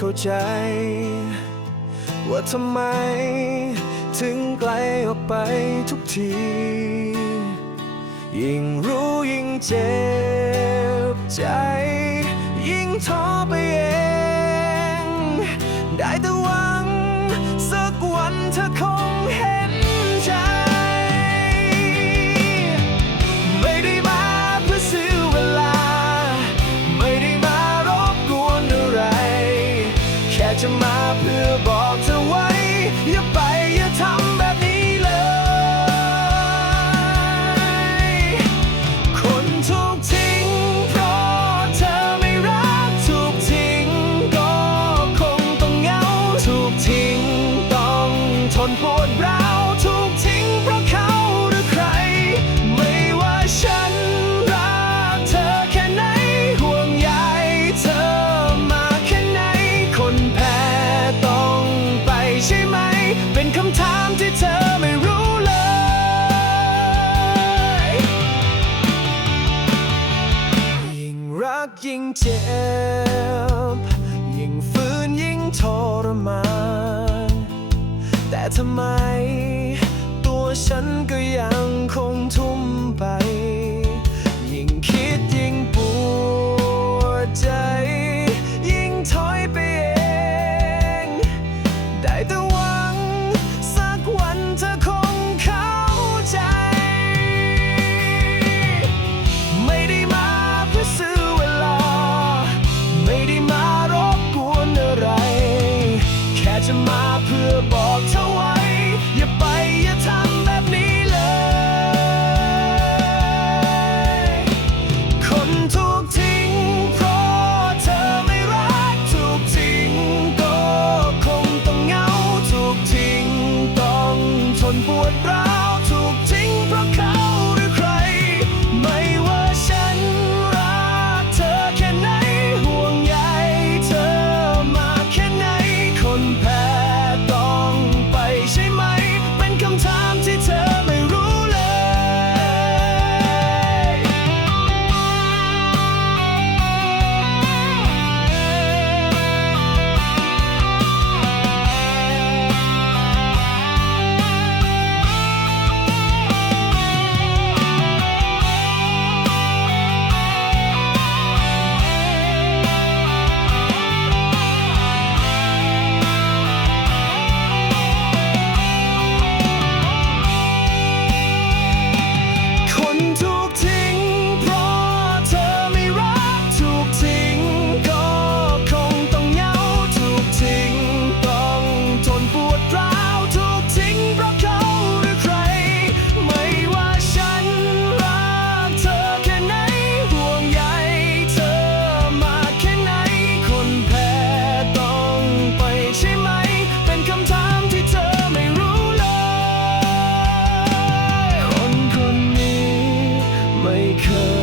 ข้าใจ ว่าทำไม ถึงไกลออกไปทุกที ยิ่งรู้ยิ่งเจ็บใจ ยิ่งท้อไปเอง ได้แต่หวัง สักวันเธอคงเห็น แค่ กยิ่งเจ็บ ยิ่งฝืนยิ่งทรมาน แต่ทำไม ตัวฉันก็ยังคงทุ่ม could